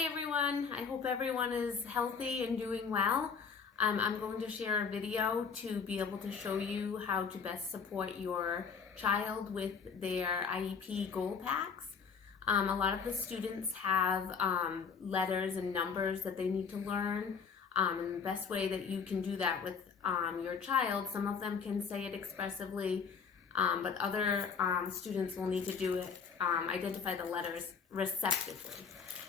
Hi everyone, I hope everyone is healthy and doing well. I'm going to share a video to be able to show you how to best support your child with their IEP goal packs. A lot of the students have letters and numbers that they need to learn, and the best way that you can do that with your child, some of them can say it expressively, but other students will need to do it, identify the letters receptively.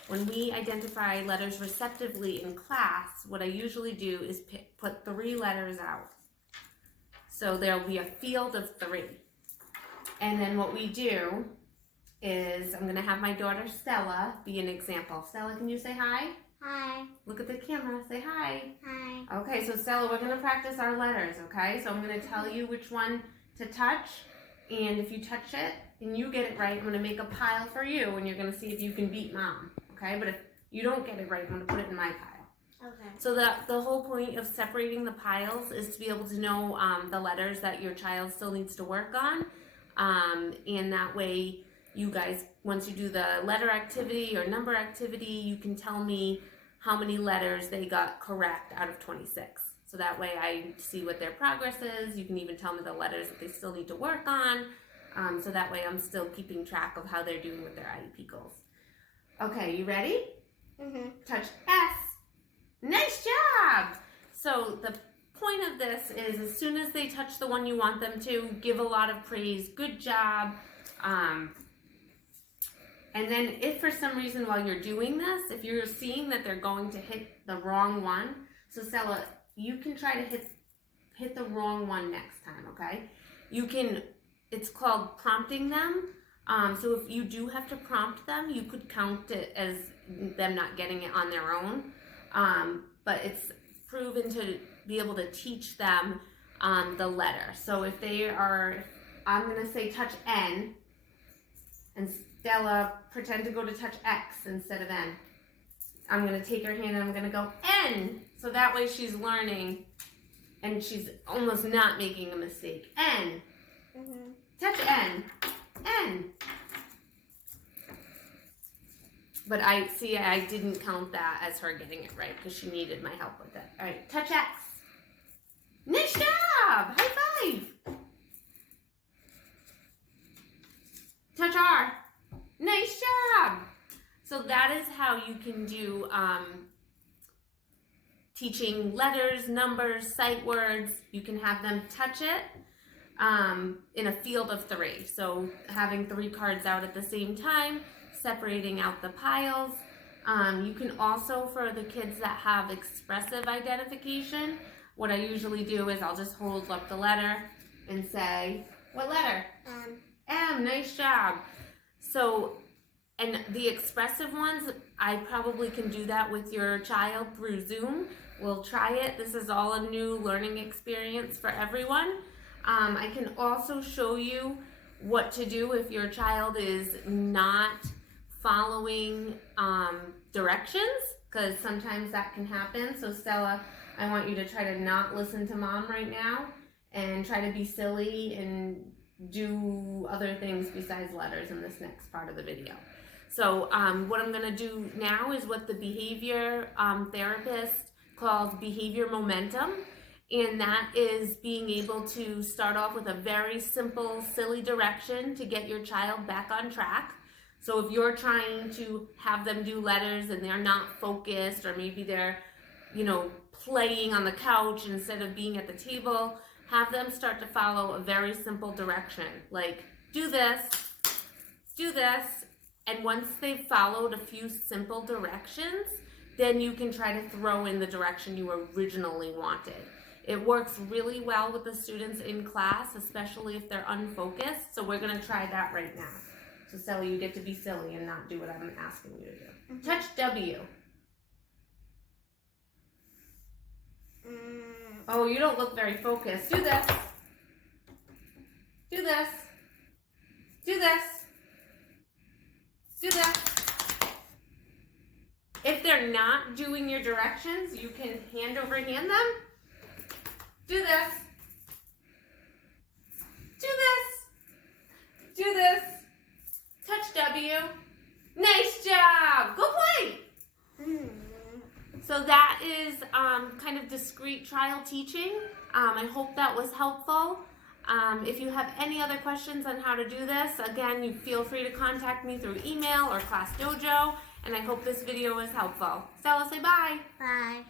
When we identify letters receptively in class, what I usually do is put 3 letters out. So there'll be a field of 3. And then what we do is, I'm going to have my daughter Stella be an example. Stella, can you say hi? Hi. Look at the camera. Say hi. Hi. Okay, so Stella, we're going to practice our letters, okay? So I'm going to tell you which one to touch. And if you touch it and you get it right, I'm going to make a pile for you, and you're going to see if you can beat Mom. Okay, but if you don't get it right, I'm going to put it in my pile. Okay. So the whole point of separating the piles is to be able to know the letters that your child still needs to work on. And that way, you guys, once you do the letter activity or number activity, you can tell me how many letters they got correct out of 26. So that way I see what their progress is. You can even tell me the letters that they still need to work on. So that way I'm still keeping track of how they're doing with their IEP goals. Okay, you ready? Mm-hmm. Touch S. Nice job! So the point of this is, as soon as they touch the one you want them to, give a lot of praise. Good job. And then if for some reason while you're doing this, if you're seeing that they're going to hit the wrong one, so Stella, you can try to hit the wrong one next time, okay? You can, it's called prompting them. So if you do have to prompt them, you could count it as them not getting it on their own. But it's proven to be able to teach them the letter. So if they are, I'm going to say touch N, and Stella, pretend to go to touch X instead of N. I'm going to take her hand and I'm going to go N. So that way she's learning and she's almost not making a mistake. N. Mm-hmm. Touch N. N. But I didn't count that as her getting it right because she needed my help with it. All right, touch X. Nice job! High five! Touch R. Nice job! So that is how you can do teaching letters, numbers, sight words. You can have them touch it in a field of 3. So having 3 cards out at the same time, separating out the piles. You can also, for the kids that have expressive identification, what I usually do is I'll just hold up the letter and say, what letter? M, nice job. So, and the expressive ones, I probably can do that with your child through Zoom. We'll try it. This is all a new learning experience for everyone. I can also show you what to do if your child is not following directions, because sometimes that can happen. So Stella, I want you to try to not listen to Mom right now and try to be silly and do other things besides letters in this next part of the video. So what I'm going to do now is what the behavior therapist calls behavior momentum. And that is being able to start off with a very simple, silly direction to get your child back on track. So if you're trying to have them do letters and they're not focused, or maybe they're, playing on the couch instead of being at the table, have them start to follow a very simple direction. Like, do this, and once they've followed a few simple directions, then you can try to throw in the direction you originally wanted. It works really well with the students in class, especially if they're unfocused. So we're going to try that right now. So Stella, you get to be silly and not do what I'm asking you to do. Mm-hmm. Touch W. Oh, you don't look very focused. Do this. Do this. Do this. Do this. If they're not doing your directions, you can hand over hand them. Do this. Do this. Do this. Touch W. Nice job. Go play. So that is kind of discrete trial teaching. I hope that was helpful. If you have any other questions on how to do this, again, you feel free to contact me through email or Class Dojo, and I hope this video was helpful. Stella, say bye. Bye.